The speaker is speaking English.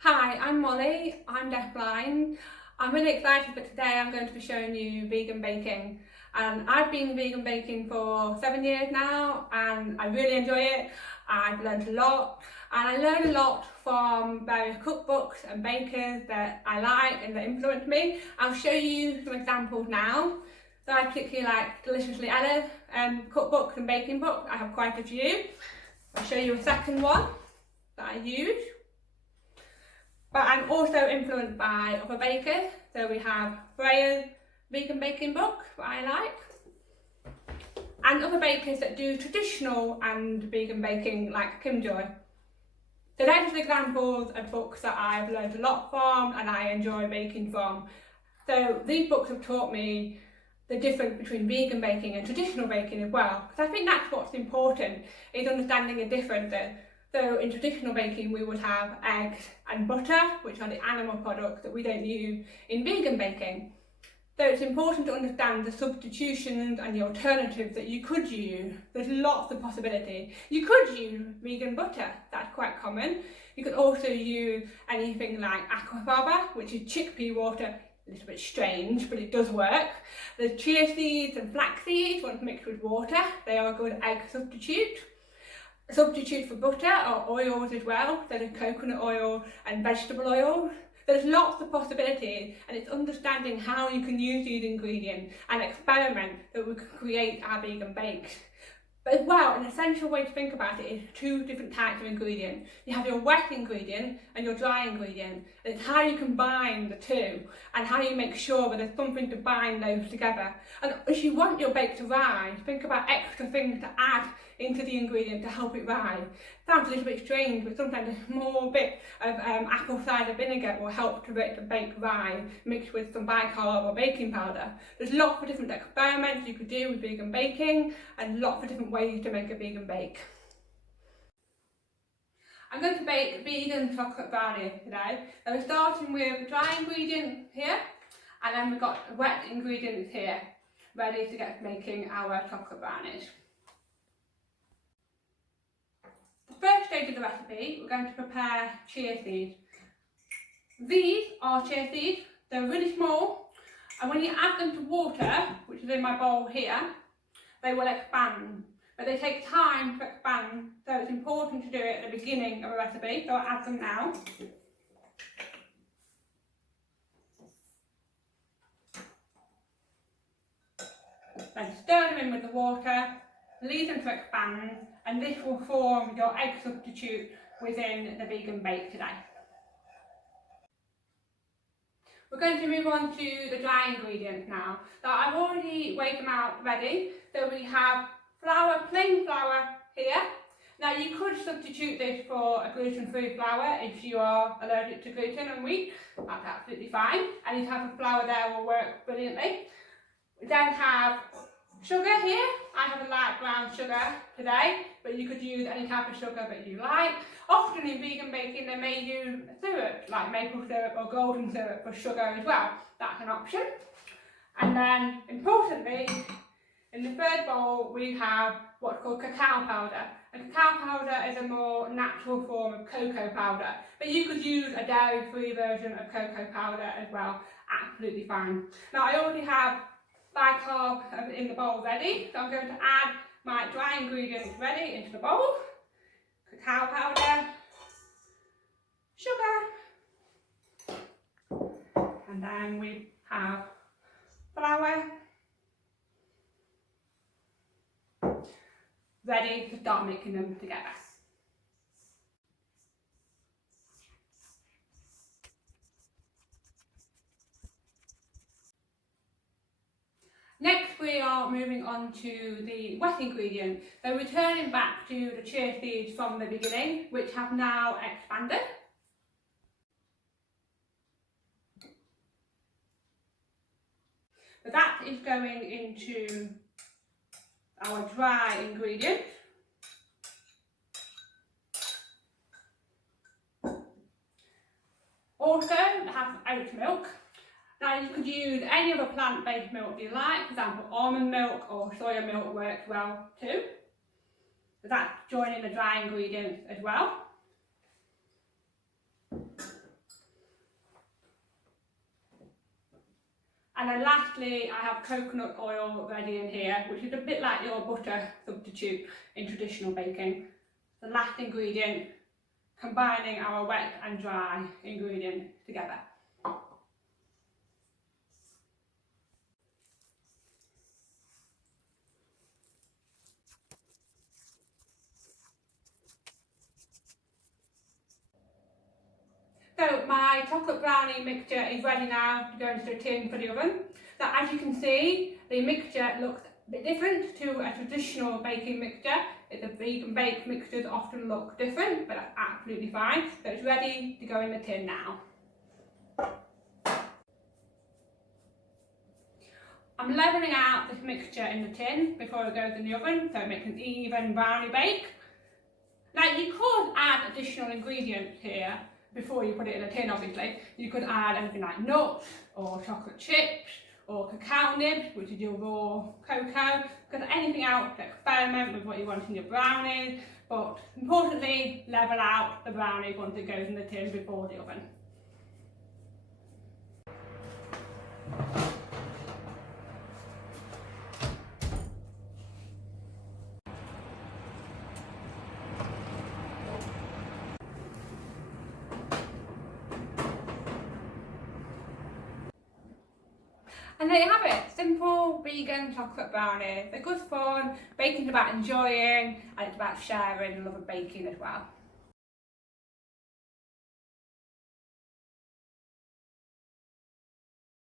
Hi, I'm Molly, I'm deafblind. I'm really excited that today I'm going to be showing you vegan baking. And I've been vegan baking for 7 years now and I really enjoy it. I've learned a lot and I learned a lot from various cookbooks and bakers that I like and that influenced me. I'll show you some examples now. So I particularly like Deliciously Ella's cookbooks and baking books. I have quite a few. I'll show you a second one that I use. But I'm also influenced by other bakers. So we have Freya's vegan baking book that I like, and other bakers that do traditional and vegan baking like Kim Joy. So they're just examples of books that I've learned a lot from and I enjoy baking from. So these books have taught me the difference between vegan baking and traditional baking as well, because I think that's what's important, is understanding the difference. So in traditional baking we would have eggs and butter, which are the animal products that we don't use in vegan baking. So it's important to understand the substitutions and the alternatives that you could use. There's lots of possibilities. You could use vegan butter, that's quite common. You could also use anything like aquafaba, which is chickpea water. A little bit strange, but it does work. There's chia seeds and flax seeds once mixed with water. They are a good egg substitute. A substitute for butter are oils as well. So there's coconut oil and vegetable oil. There's lots of possibilities, and it's understanding how you can use these ingredients and experiment that we can create our vegan bakes. But as well, an essential way to think about it is two different types of ingredients. You have your wet ingredient and your dry ingredient. And it's how you combine the two and how you make sure that there's something to bind those together. And if you want your bake to rise, think about extra things to add into the ingredient to help it rise. Sounds a little bit strange, but sometimes a small bit of apple cider vinegar will help to make the bake rise, mixed with some bicarb or baking powder. There's lots of different experiments you could do with vegan baking and lots of different ways to make a vegan bake. I'm going to bake vegan chocolate brownies today. So we're starting with dry ingredients here, and then we've got wet ingredients here, ready to get making our chocolate brownies. The first stage of the recipe, we're going to prepare chia seeds. These are chia seeds, they're really small, and when you add them to water, which is in my bowl here, they will expand. But they take time to expand, so it's important to do it at the beginning of a recipe. So I'll add them now. Then stir them in with the water, leave them to expand, and this will form your egg substitute within the vegan bake today. We're going to move on to the dry ingredients now. So I've already weighed them out ready. So we have flour, plain flour here. Now you could substitute this for a gluten-free flour if you are allergic to gluten and wheat. That's absolutely fine. Any type of flour there will work brilliantly. We then have sugar here. I have a light brown sugar today, but you could use any type of sugar that you like. Often in vegan baking they may use syrup, like maple syrup or golden syrup for sugar as well. That's an option. And then, importantly, in the third bowl we have what's called cacao powder. And cacao powder is a more natural form of cocoa powder, but you could use a dairy-free version of cocoa powder as well. Absolutely fine. Now I already have bicarb in the bowl ready, so I'm going to add my dry ingredients ready into the bowl. Cacao powder, sugar, and then we have flour ready to start mixing them together. Next we are moving on to the wet ingredient. So returning back to the chia seeds from the beginning, which have now expanded. So that is going into our dry ingredient. Also have oat milk. Now you could use any other plant-based milk you like, for example almond milk or soya milk works well too. So that's joining the dry ingredients as well. And then lastly, I have coconut oil ready in here, which is a bit like your butter substitute in traditional baking. The last ingredient, combining our wet and dry ingredient together. So my chocolate brownie mixture is ready now to go into the tin for the oven. Now as you can see, the mixture looks a bit different to a traditional baking mixture. It's a vegan baked mixtures often look different, but that's absolutely fine. So it's ready to go in the tin now. I'm levelling out this mixture in the tin before it goes in the oven, so it makes an even brownie bake. Now you could add additional ingredients here before you put it in a tin, obviously. You could add anything like nuts or chocolate chips or cacao nibs, which is your raw cocoa. Because anything else to experiment with what you want in your brownies, but importantly, level out the brownies once it goes in the tin before the oven. And there you have it, simple vegan chocolate brownies. They're good fun, baking's about enjoying, and it's about sharing the love of baking as well.